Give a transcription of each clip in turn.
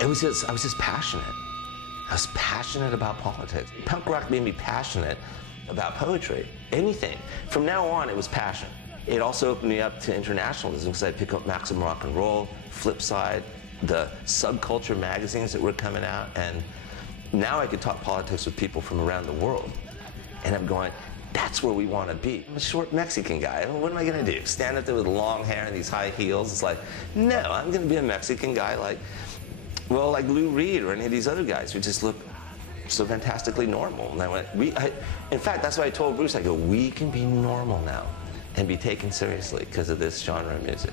I was just passionate. I was passionate about politics. Punk rock made me passionate about poetry, anything. From now on, it was passion. It also opened me up to internationalism because I'd pick up Maxim Rock and Roll, Flipside, the subculture magazines that were coming out, and now I could talk politics with people from around the world. And I'm going, that's where we want to be. I'm a short Mexican guy. What am I going to do? Stand up there with long hair and these high heels? It's like, no, I'm going to be a Mexican guy like Lou Reed or any of these other guys who just look so fantastically normal. And I went, in fact, that's why I told Bruce, I go, we can be normal now and be taken seriously because of this genre of music.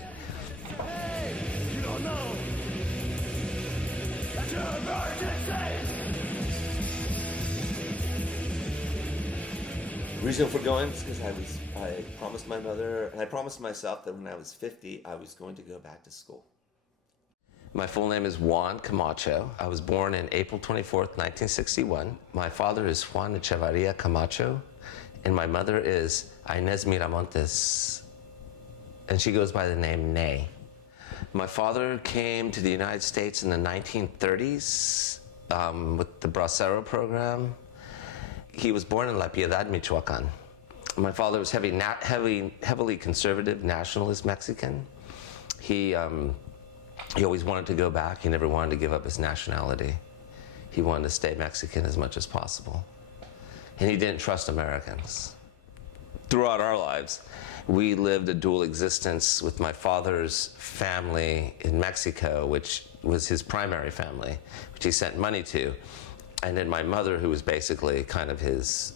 Hey, you don't know that you're a virgin state. The reason for going is because I promised my mother, and I promised myself that when I was 50, I was going to go back to school. My full name is Juan Camacho. I was born in April 24th, 1961. My father is Juan Camacho, and my mother is Inez Miramontes, and she goes by the name Nay. My father came to the United States in the 1930s with the Bracero program. He was born in La Piedad, Michoacan. My father was heavily conservative, nationalist Mexican. He always wanted to go back. He never wanted to give up his nationality. He wanted to stay Mexican as much as possible. And he didn't trust Americans. Throughout our lives, we lived a dual existence with my father's family in Mexico, which was his primary family, which he sent money to. And then my mother, who was basically kind of his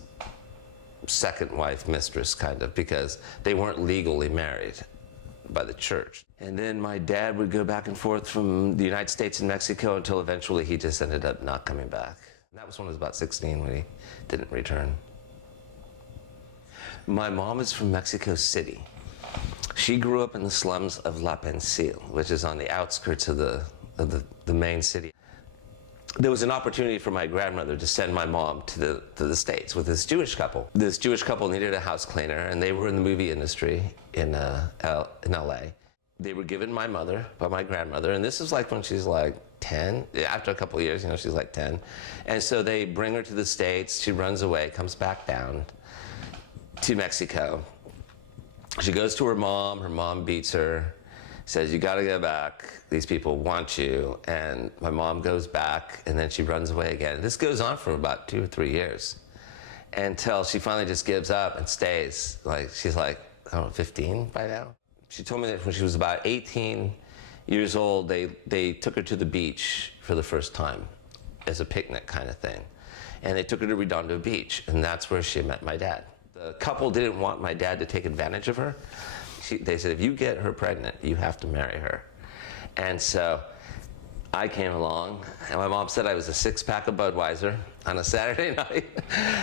second wife, mistress, kind of, because they weren't legally married by the church. And then my dad would go back and forth from the United States and Mexico until eventually he just ended up not coming back. And that was when I was about 16 when he didn't return. My mom is from Mexico City. She grew up in the slums of La Pensil, which is on the outskirts of the main city. There was an opportunity for my grandmother to send my mom to the States with this Jewish couple. This Jewish couple needed a house cleaner, and they were in the movie industry in LA. They were given my mother by my grandmother, and this is like when she's like 10. After a couple of years, she's like 10. And so they bring her to the States. She runs away, comes back down to Mexico. She goes to her mom beats her, says, you gotta go back, these people want you. And my mom goes back, and then she runs away again. This goes on for about 2 or 3 years until she finally just gives up and stays. She's like, I don't know, 15 by now. She told me that when she was about 18 years old, they took her to the beach for the first time as a picnic kind of thing. And they took her to Redondo Beach, and that's where she met my dad. The couple didn't want my dad to take advantage of her. They said, if you get her pregnant, you have to marry her. And so I came along, and my mom said I was a 6-pack of Budweiser on a Saturday night.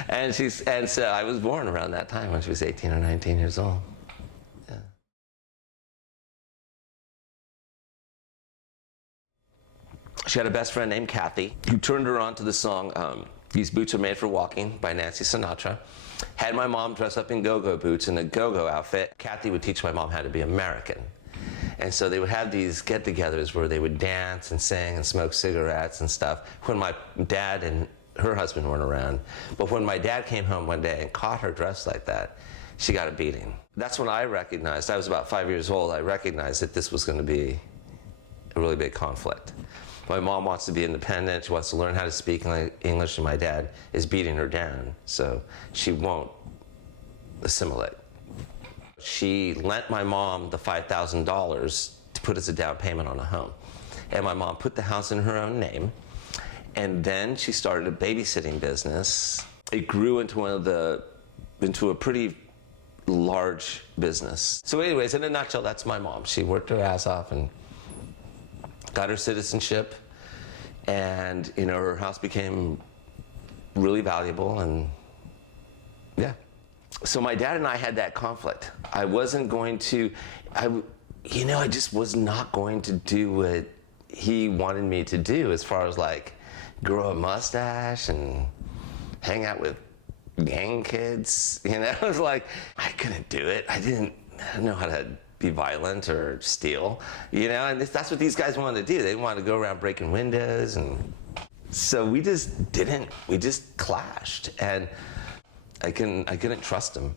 And so I was born around that time when she was 18 or 19 years old. Yeah. She had a best friend named Kathy, who turned her on to the song, These Boots Are Made for Walking by Nancy Sinatra. Had my mom dress up in go-go boots and a go-go outfit. Kathy would teach my mom how to be American. And so they would have these get-togethers where they would dance and sing and smoke cigarettes and stuff when my dad and her husband weren't around. But when my dad came home one day and caught her dressed like that, she got a beating. That's when I recognized, I was about 5 years old, I recognized that this was going to be a really big conflict. My mom wants to be independent, she wants to learn how to speak English, and my dad is beating her down, so she won't assimilate. She lent my mom the $5,000 to put as a down payment on a home. And my mom put the house in her own name, and then she started a babysitting business. It grew into a pretty large business. So anyways, in a nutshell, that's my mom. She worked her ass off and got her citizenship, and her house became really valuable, and yeah. So my dad and I had that conflict. I wasn't going to, I just was not going to do what he wanted me to do as far as grow a mustache and hang out with gang kids. It was like, I couldn't do it. I didn't know how to be violent or steal, you know, and that's what these guys wanted to do. They wanted to go around breaking windows, and so we just clashed, and I couldn't trust him.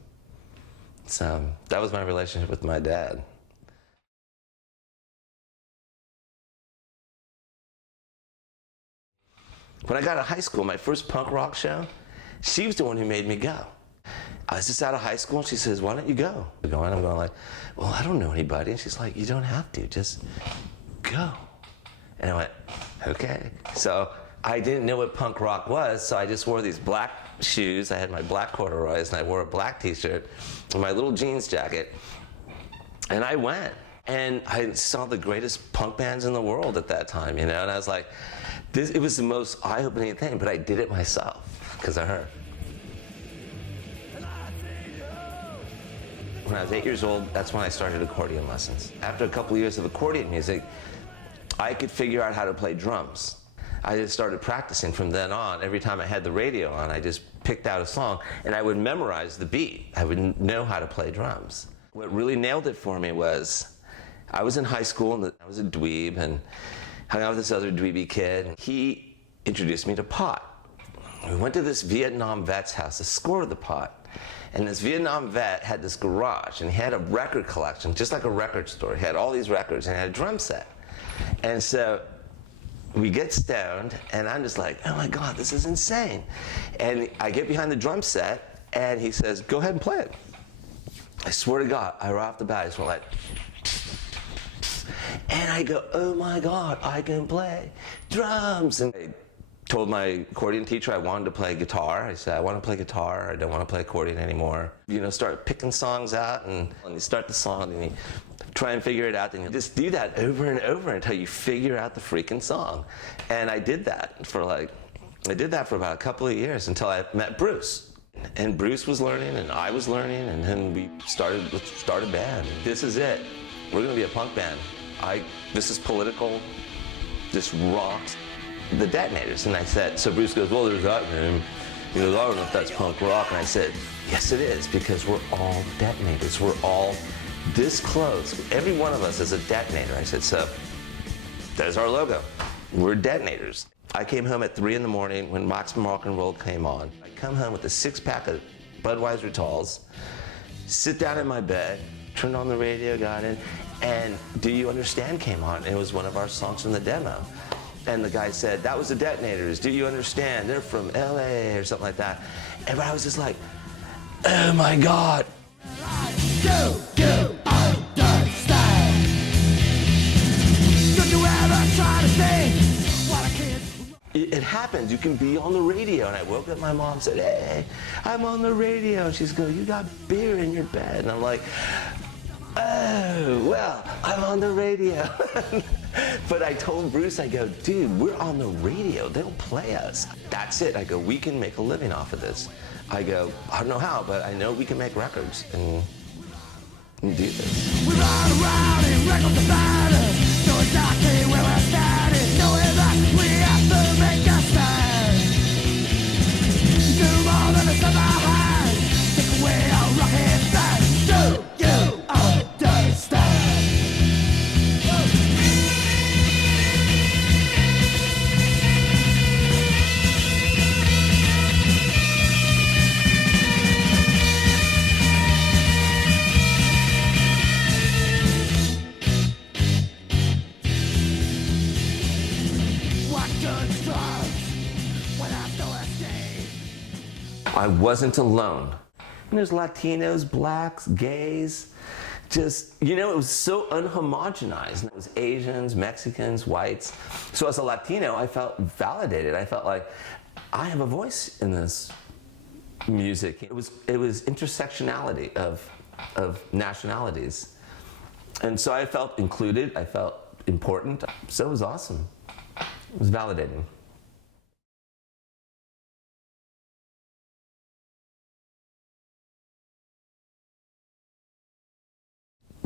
So that was my relationship with my dad. When I got to high school, my first punk rock show, she was the one who made me go. I was just out of high school, and she says, "Why don't you go?" I'm going like, "Well, I don't know anybody." And she's like, "You don't have to, just go." And I went, "Okay." So I didn't know what punk rock was, so I just wore these black shoes. I had my black corduroys, and I wore a black t-shirt and my little jeans jacket. And I went, and I saw the greatest punk bands in the world at that time, you know, and I was like, it was the most eye-opening thing, but I did it myself because of her. When I was 8 years old, that's when I started accordion lessons. After a couple of years of accordion music, I could figure out how to play drums. I just started practicing from then on. Every time I had the radio on, I just picked out a song, and I would memorize the beat. I would know how to play drums. What really nailed it for me was, I was in high school, and I was a dweeb, and hung out with this other dweeby kid. And he introduced me to pot. We went to this Vietnam vet's house to score the pot. And this Vietnam vet had this garage, and he had a record collection, just like a record store. He had all these records, and he had a drum set. And so we get stoned, and I'm just like, oh my God, this is insane. And I get behind the drum set, and he says, "Go ahead and play it." I swear to God, I right off the bat, I just went like, and I go, oh my God, I can play drums. And I told my accordion teacher I wanted to play guitar. I said, I want to play guitar. I don't want to play accordion anymore. You know, start picking songs out, and you start the song, and you try and figure it out, and you just do that over and over until you figure out the freaking song. And I did that for about a couple of years until I met Bruce. And Bruce was learning, and I was learning, and then we started a band. This is it. We're going to be a punk band. This is political. This rocks. The Detonators. And I said, so Bruce goes, well, there's that name. He goes, I don't know if that's punk rock. And I said, yes, it is, because we're all Detonators. We're all this close. Every one of us is a detonator. I said, so there's our logo. We're Detonators. I came home at 3 in the morning when Maximum Rock and Roll came on. I come home with a 6-pack of Budweiser Talls, sit down in my bed, turned on the radio, got in, and Do You Understand came on. It was one of our songs from the demo. And the guy said, that was the Detonators. Do you understand? They're from LA or something like that. And I was just like, oh my God. Do you understand? Don't you ever try to say what I can't? It happens. You can be on the radio. And I woke up, my mom said, hey, I'm on the radio. And she's going, you got beer in your bed. And I'm like, oh, well, I'm on the radio. But I told Bruce, I go, dude, we're on the radio. They'll play us. That's it. I go, we can make a living off of this. I go, I don't know how, but I know we can make records and do this. We ride around in records of batters, know exactly where we're standing, knowing that we have to make a stand. Do more than the stuff I had, take away our rocket band. Do you understand? I wasn't alone. And there's Latinos, blacks, gays, just, you know, it was so unhomogenized. It was Asians, Mexicans, whites. So as a Latino, I felt validated. I felt like I have a voice in this music. It was intersectionality of nationalities. And so I felt included, I felt important. So it was awesome. It was validating.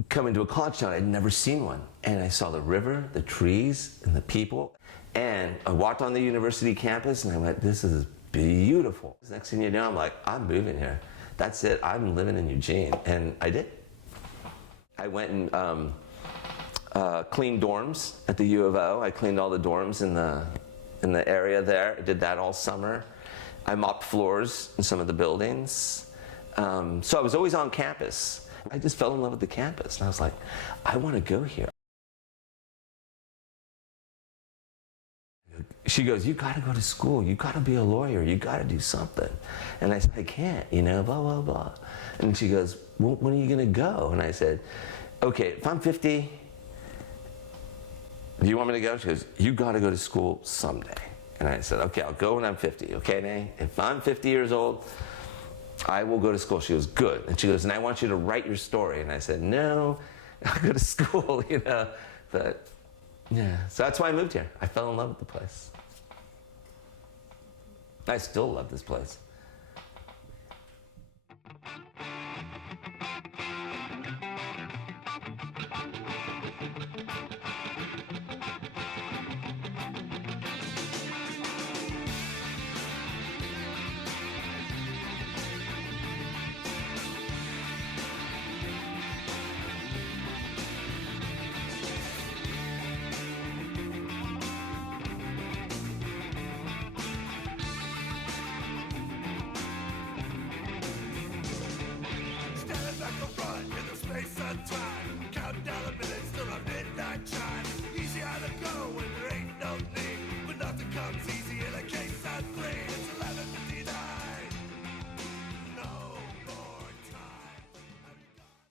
Coming to a college town, I'd never seen one. And I saw the river, the trees, and the people. And I walked on the university campus, and I went, this is beautiful. Next thing you know, I'm like, I'm moving here. That's it, I'm living in Eugene. And I did. I went and cleaned dorms at the U of O. I cleaned all the dorms in the area there. I did that all summer. I mopped floors in some of the buildings. So I was always on campus. I just fell in love with the campus, and I was like, I want to go here. She goes, you got to go to school. You got to be a lawyer. You got to do something. And I said, I can't, blah, blah, blah. And she goes, well, when are you going to go? And I said, okay, if I'm 50, do you want me to go? She goes, you got to go to school someday. And I said, okay, I'll go when I'm 50, okay, Nay? If I'm 50 years old, I will go to school. She goes, good. And she goes, and I want you to write your story. And I said, no, I'll go to school, But yeah, so that's why I moved here. I fell in love with the place. I still love this place.